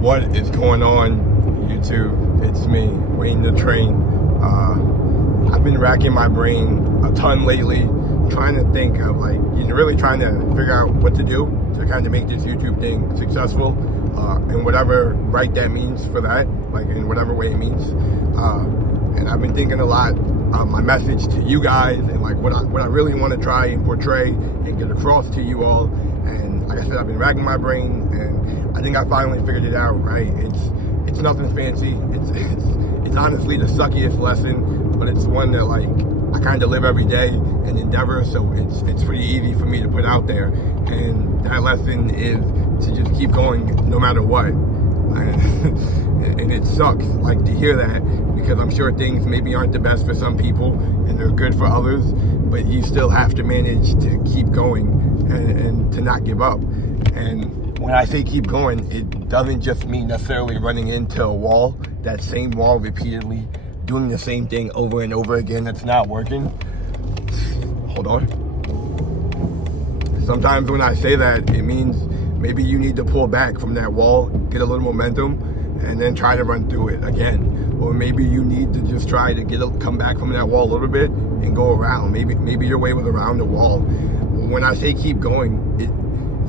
What is going on, YouTube? It's me, Wayne the Train. I've been racking my brain a ton lately, trying to think of really trying to figure out what to do to kind of make this YouTube thing successful, in whatever right that means for that, in whatever way it means. And I've been thinking a lot my message to you guys and what I really want to try and portray and get across to you all. And like I said, I've been racking my brain, and I think I finally figured it out. Right? It's nothing fancy. It's honestly the suckiest lesson, but it's one that I kind of live every day and endeavor. So it's pretty easy for me to put out there. And that lesson is to just keep going no matter what. And it sucks to hear that, because I'm sure things maybe aren't the best for some people and they're good for others, but you still have to manage to keep going and to not give up. And when I say keep going, it doesn't just mean necessarily running into a wall, that same wall repeatedly, doing the same thing over and over again that's not working. Hold on. Sometimes when I say that, it means maybe you need to pull back from that wall, get a little momentum, and then try to run through it again. Or maybe you need to just try to come back from that wall a little bit and go around. Maybe your way was around the wall. When I say keep going,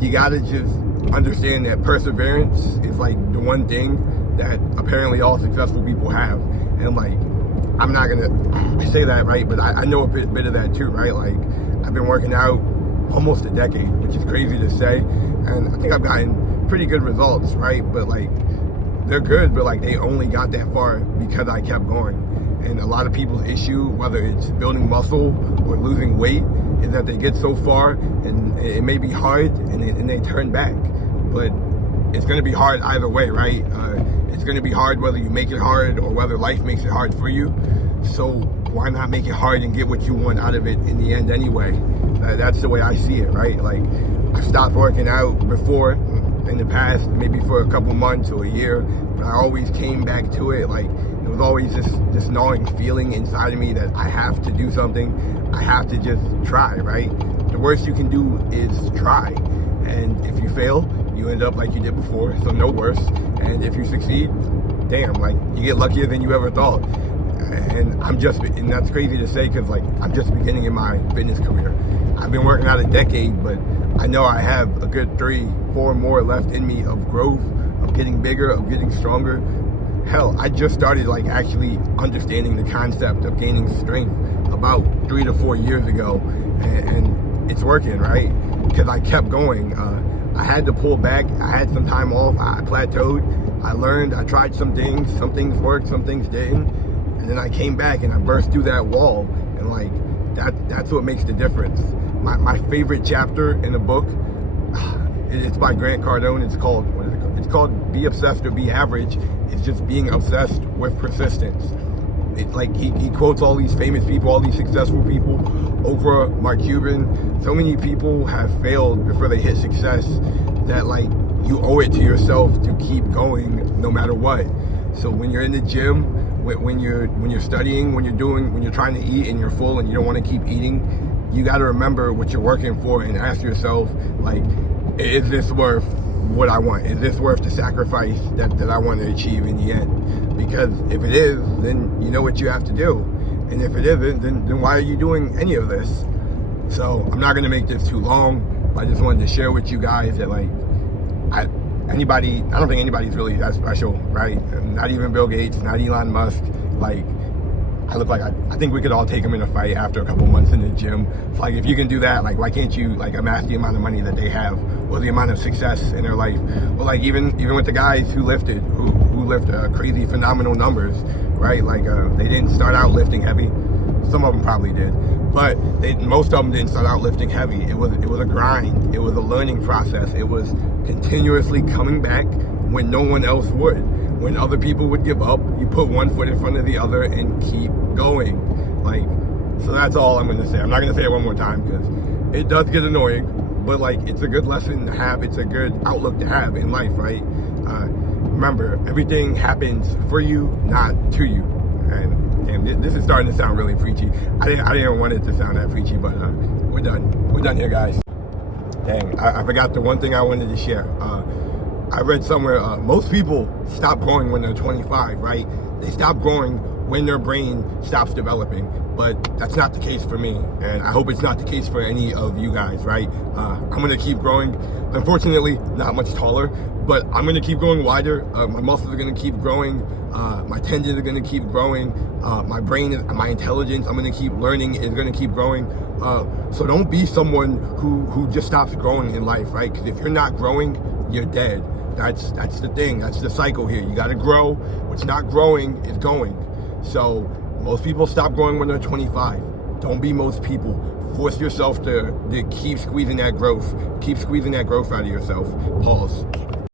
you gotta just understand that perseverance is the one thing that apparently all successful people have. And I'm not gonna say that, right? But I know a bit of that too, right? I've been working out almost a decade, which is crazy to say. And I think I've gotten pretty good results, right? But they're good, but they only got that far because I kept going. And a lot of people's issue, whether it's building muscle or losing weight, is that they get so far and it may be hard and they turn back. But it's gonna be hard either way, right? It's gonna be hard whether you make it hard or whether life makes it hard for you. So why not make it hard and get what you want out of it in the end anyway? That's the way I see it, right? I stopped working out before in the past, maybe for a couple months or a year, but I always came back to it. It was always this gnawing feeling inside of me that I have to do something. I have to just try, right? The worst you can do is try. And if you fail, you end up like you did before, so no worse. And if you succeed, damn, you get luckier than you ever thought. And that's crazy to say, because I'm just beginning in my fitness career. I've been working out a decade, but I know I have a good 3-4 more left in me of growth, of getting bigger, of getting stronger. Hell, I just started actually understanding the concept of gaining strength about 3 to 4 years ago, and it's working, right? Because I kept going. I had to pull back. I had some time off. I plateaued. I learned. I tried some things. Some things worked. Some things didn't. And then I came back and I burst through that wall. And that's what makes the difference. My favorite chapter in the book, it's by Grant Cardone. It's called, what is it called? It's called Be Obsessed or Be Average. It's just being obsessed with persistence. He quotes all these famous people, all these successful people, Oprah, Mark Cuban. So many people have failed before they hit success that you owe it to yourself to keep going no matter what. So when you're in the gym, when you're studying, when you're trying to eat and you're full and you don't want to keep eating, you got to remember what you're working for and ask yourself, is this worth what I want? Is this worth the sacrifice that I want to achieve in the end? Because if it is, then you know what you have to do. And if it isn't, then why are you doing any of this? So I'm not going to make this too long. I just wanted to share with you guys that I don't think anybody's really that special, right? Not even Bill Gates, not Elon Musk. I think we could all take them in a fight after a couple months in the gym. It's if you can do that, why can't you amass the amount of money that they have or the amount of success in their life? Well, even with the guys who lift crazy phenomenal numbers, right? They didn't start out lifting heavy. Some of them probably did, but most of them didn't start out lifting heavy. It was a grind. It was a learning process. It was continuously coming back when no one else would. When other people would give up, you put one foot in front of the other and keep going. So that's all I'm gonna say. I'm not gonna say it one more time because it does get annoying, but it's a good lesson to have. It's a good outlook to have in life, right? Remember, everything happens for you, not to you. And damn, this is starting to sound really preachy. I didn't want it to sound that preachy, but we're done. We're done here, guys. Dang, I forgot the one thing I wanted to share. I read somewhere, most people stop growing when they're 25, right? They stop growing when their brain stops developing, but that's not the case for me, and I hope it's not the case for any of you guys, right? I'm gonna keep growing. Unfortunately, not much taller, but I'm gonna keep growing wider. My muscles are gonna keep growing. My tendons are gonna keep growing. My brain, my intelligence, I'm gonna keep learning, is gonna keep growing. So don't be someone who just stops growing in life, right? Because if you're not growing, you're dead. That's the thing. That's the cycle here. You gotta grow. What's not growing is going. So most people stop growing when they're 25. Don't be most people. Force yourself to keep squeezing that growth. Keep squeezing that growth out of yourself. Pause.